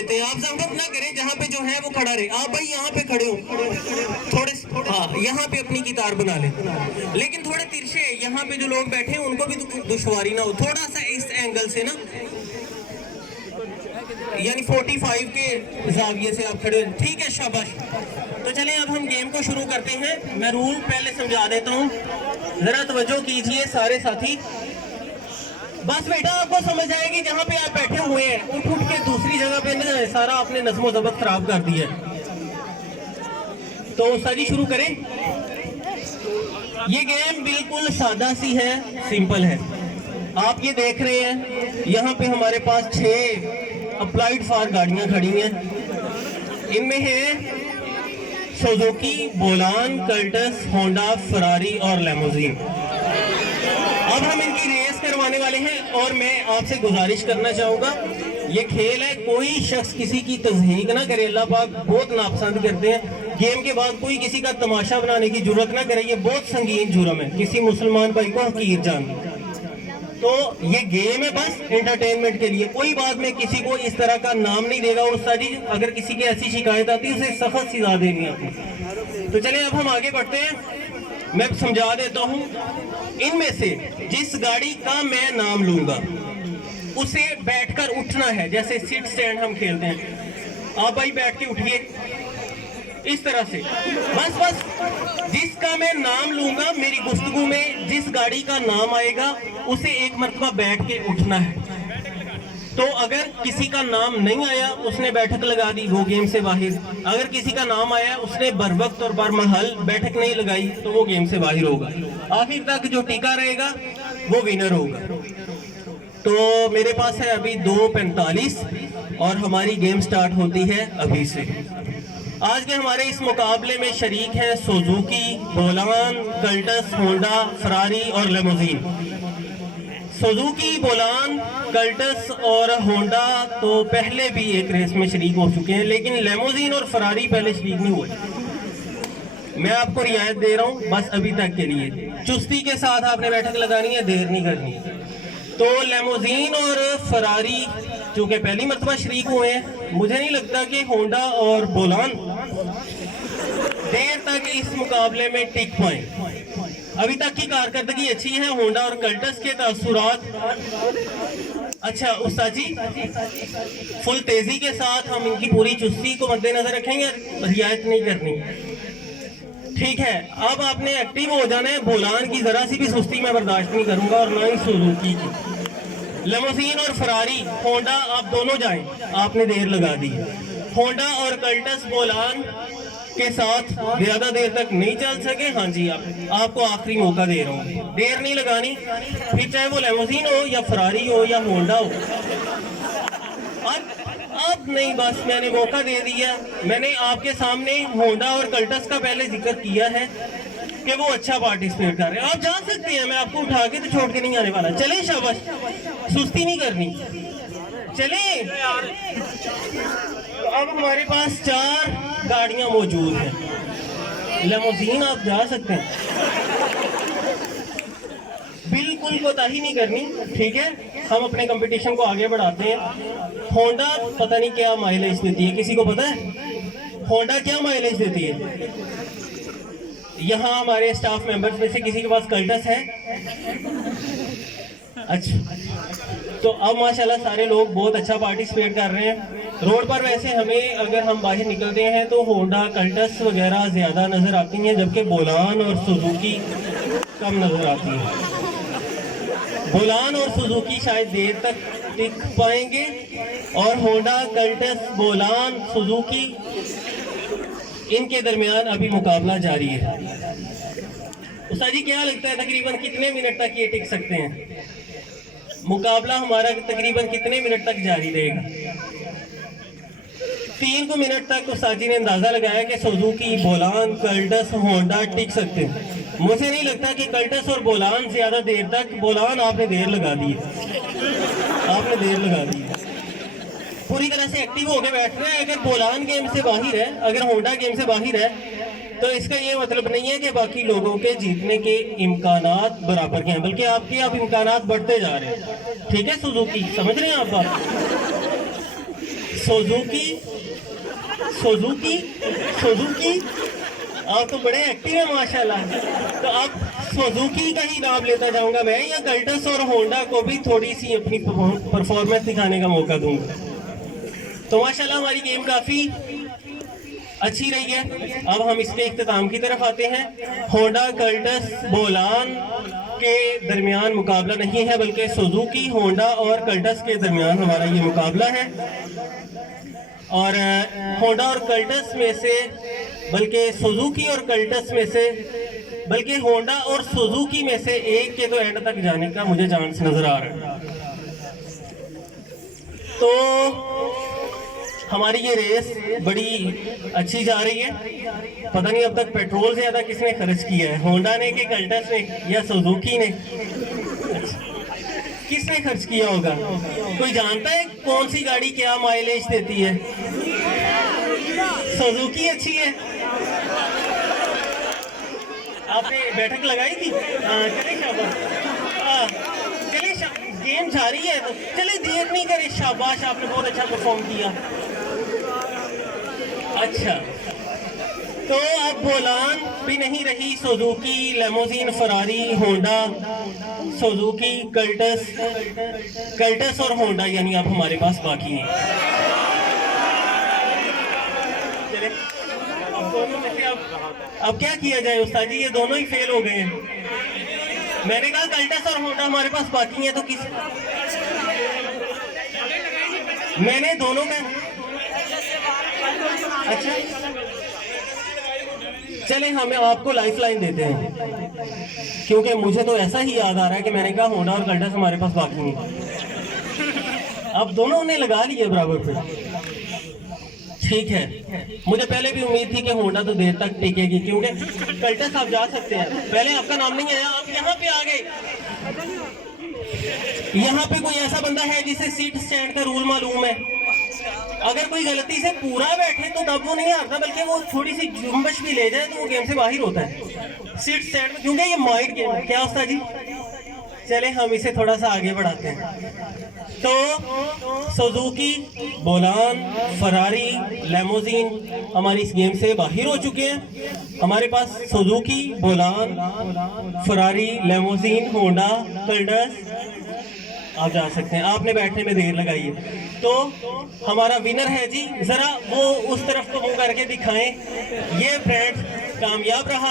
देते हैं। आप जहमत ना करें, जहाँ पे जो है वो खड़ा रहे। आप भाई यहाँ पे खड़े हो, थोड़े हाँ यहाँ पे अपनी गिटार बना लें, लेकिन थोड़े तिरछे यहाँ पे जो लोग बैठे हैं उनको भी दुश्वारी ना हो, थोड़ा सा इस एंगल से ना, यानी 45 के जाविये से आप खड़े, ठीक है, शाबाश। तो चलें अब हम गेम को शुरू करते हैं। मैं रूल पहले समझा देता हूँ, जरा तवज्जो कीजिए सारे साथी। बस बेटा आपको समझ आएगी, जहाँ पे आप बैठे हुए हैं उठ उठ के दूसरी जगह पे न जाए, सारा आपने नज़्मो ज़ब्त खराब कर दिया है। तो साजी शुरू करें। ये गेम बिल्कुल सादा सी है, सिंपल है। आप ये देख रहे हैं यहाँ पे हमारे पास 6 अप्लाइड फार गाड़ियाँ खड़ी हैं। इनमें है सुजुकी, बोलान, कर्टस, होंडा, फरारी और लेमोजीन। अब हम इनकी रेस करवाने वाले हैं और मैं आपसे गुजारिश करना चाहूँगा, ये खेल है, कोई शख्स किसी की तज़हीक ना करे। अल्लाह पाक बहुत नापसंद करते हैं। गेम के बाद कोई किसी का तमाशा बनाने की जरूरत ना करे, ये बहुत संगीन जुर्म है किसी मुसलमान भाई को हकीर जान। तो ये गेम है बस एंटरटेनमेंट के लिए, कोई बात में किसी को इस तरह का नाम नहीं देगा। और उस्ताद जी अगर किसी की ऐसी शिकायत आती है उसे सख्त सजा देनी है। तो चलिए अब हम आगे बढ़ते हैं। मैं समझा देता हूँ, इनमें से जिस गाड़ी का मैं नाम लूंगा उसे बैठकर उठना है, जैसे सीट स्टैंड हम खेलते हैं। आप भाई बैठ के उठिए इस तरह से, बस जिसका मैं नाम लूंगा, मेरी गुफ्तगू में जिस गाड़ी का नाम आएगा उसे एक मरतबा बैठ के उठना है। तो अगर किसी का नाम नहीं आया, उसने बैठक लगा दी, वो गेम से बाहर। अगर किसी का नाम आया, उसने बर वक्त और बर महल बैठक नहीं लगाई, तो वो गेम से बाहर होगा। आखिर तक जो टीका रहेगा वो विनर होगा। तो मेरे पास है अभी 2:45 और हमारी गेम स्टार्ट होती है अभी से। आज के हमारे इस मुकाबले में शरीक हैं सुजुकी, बोलान, कर्टस, होंडा, फरारी और लेमोजीन। सुजुकी, बोलान, कर्टस और होंडा तो पहले भी एक रेस में शरीक हो चुके हैं, लेकिन लेमोजीन और फरारी पहले शरीक नहीं हुए। मैं आपको रियायत दे रहा हूँ बस अभी तक के लिए, चुस्ती के साथ आपने बैठक लगानी है, देर नहीं करनी। तो लेमोजीन और फरारी चूंकि पहली मरतबा शरीक हुए हैं, मुझे नहीं लगता कि होंडा और बोलान देर तक इस मुकाबले में टिक पाए। अभी तक की कारकर्दगी अच्छी है। होंडा और कर्टस के तासुरात, अच्छा उस्ताद जी फुल तेजी के साथ हम इनकी पूरी चुस्ती को मद्देनजर रखेंगे, रियायत नहीं करनी, ठीक है। अब आपने एक्टिव हो जाना है। बोलान की जरा सी भी सुस्ती मैं बर्दाश्त नहीं करूंगा और ना ही सुजुकी की। लेमोजीन और फरारी, होंडा आप दोनों जाएं, आपने देर लगा दी। होंडा और कर्टस बोलान के साथ ज्यादा देर तक नहीं चल सके। हाँ जी, आपको आखिरी मौका दे रहा हूँ, देर नहीं लगानी, फिर चाहे वो लेमोजीन हो या फरारी हो या होंडा हो। अब नहीं, बस मैंने मौका दे दिया। मैंने आपके सामने होंडा और कर्टस का पहले जिक्र किया है कि वो अच्छा पार्टिसिपेट कर रहे हैं। आप जा सकते हैं, मैं आपको उठा के तो छोड़ के नहीं आने वाला। चले शाबाश, सुस्ती नहीं करनी, चले। तो अब हमारे पास 4 गाड़ियां मौजूद हैं। लेमोजीन आप जा सकते हैं, बिल्कुल कोताही नहीं करनी, ठीक है। हम अपने कंपटीशन को आगे बढ़ाते हैं। होंडा पता नहीं क्या माइलेज देती है, किसी को पता है होंडा क्या माइलेज देती है? यहाँ हमारे स्टाफ मेंबर्स में से किसी के पास कर्टस है? अच्छा, तो अब माशाल्लाह सारे लोग बहुत अच्छा पार्टिसिपेट कर रहे हैं। रोड पर वैसे हमें अगर हम बाहर निकलते हैं तो होंडा, कर्टस वगैरह ज़्यादा नज़र आती हैं, जबकि बोलान और सुजुकी कम नज़र आती है। बोलान और सुजुकी शायद देर तक टिक पाएंगे और होंडा, कर्टस, बोलान, सुजुकी इनके दरमियान अभी मुकाबला जारी है। उस्ताद जी क्या लगता है तकरीबन कितने मिनट तक ये टिक सकते हैं? मुकाबला हमारा तकरीबन कितने मिनट तक जारी रहेगा? 3 मिनट तक उस्ताद जी ने अंदाजा लगाया कि सुजुकी, बोलान, कर्टस, होंडा टिक सकते हैं। मुझे नहीं लगता कि कर्टस और बोलान ज्यादा देर तक, बोलान आपने देर लगा दी है, आपने देर लगा दी है, पूरी तरह से एक्टिव होकर बैठ रहे हैं। अगर बोलान गेम से बाहर है, अगर होंडा गेम से बाहर है, तो इसका ये मतलब नहीं है कि बाकी लोगों के जीतने के इम्कानात बराबर के हैं, बल्कि आपके अब इम्कानात बढ़ते जा रहे हैं, ठीक है। सुजुकी समझ रहे हैं आप बात? सुजुकी सुजुकी सुजुकी, आप तो बड़े एक्टिव हैं माशाल्लाह। तो आप सुजुकी का ही नाम लेता जाऊंगा मैं, या कल्टस और होंडा को भी थोड़ी सी अपनी परफॉर्मेंस दिखाने का मौका दूंगा। तो माशाल्लाह हमारी गेम काफ़ी अच्छी रही है। अब हम इसके इख्तिताम की तरफ आते हैं। होंडा कल्टस बोलान के दरमियान मुकाबला नहीं है, बल्कि सुजुकी होंडा और कल्टस के दरमियान हमारा ये मुकाबला है। और होंडा और कल्टस में से, बल्कि सुजुकी और कल्टस में से, बल्कि होंडा और सुजुकी में से एक के तो एंड तक जाने का मुझे चांस नजर आ रहा है। तो हमारी ये रेस बड़ी अच्छी जा रही है। पता नहीं अब तक पेट्रोल से ज्यादा किसने खर्च किया है, होंडा ने कि कल्टस ने या सुजुकी ने? किसने खर्च किया होगा? कोई जानता है कौन सी गाड़ी क्या माइलेज देती है? सुजुकी अच्छी है। आपने बैठक लगाई थी? चले शाबाश, चले गेम जारी है तो चले, देर नहीं करे। शाबाश, आपने बहुत अच्छा परफॉर्म किया। अच्छा, तो अब बोलान भी नहीं रही। Suzuki, limousine, Ferrari, Honda, Suzuki, Cultus, Cultus और होंडा, यानी अब हमारे पास बाकी हैं। चले, अब दोनों में से अब क्या किया जाए उस्ताद जी? ये दोनों ही फेल हो गए हैं। मैंने कहा कल्टस और होंडा हमारे पास बाकी हैं, तो किस मैंने दोनों का अच्छा, चले हमें आपको लाइफ लाइन देते हैं, क्योंकि मुझे तो ऐसा ही याद आ रहा है कि मैंने कहा होंडा और कल्टस हमारे पास बाकी नहीं। अब दोनों ने लगा लिए बराबर पे। ठीक है, मुझे पहले भी उम्मीद थी कि होंडा तो देर तक टिकेगी, क्योंकि कल्टस आप जा सकते हैं। पहले आपका नाम नहीं आया, आप यहाँ पे आ गए। यहाँ पे कोई ऐसा बंदा है जिसे सीट स्टैंड का रूल मालूम है? अगर कोई गलती से पूरा बैठे तो तब वो नहीं हारता, बल्कि वो थोड़ी सी जुम्बश भी ले जाए तो वो गेम से बाहर होता है सीट स्टैंड में, क्योंकि ये माइंड गेम है। क्या उस्ताद जी? चले हम इसे थोड़ा सा आगे बढ़ाते हैं। तो सुजुकी, बोलान, फरारी, लेमोजिन हमारी इस गेम से बाहर हो चुके हैं। हमारे पास Suzuki, Bolan, Ferrari, limousine, Honda, Cultus आप जा सकते हैं। आपने बैठने में देर लगाई है। तो हमारा विनर है जी, जरा वो उस तरफ को मुंह करके दिखाएं। ये फ्रेंड्स कामयाब रहा।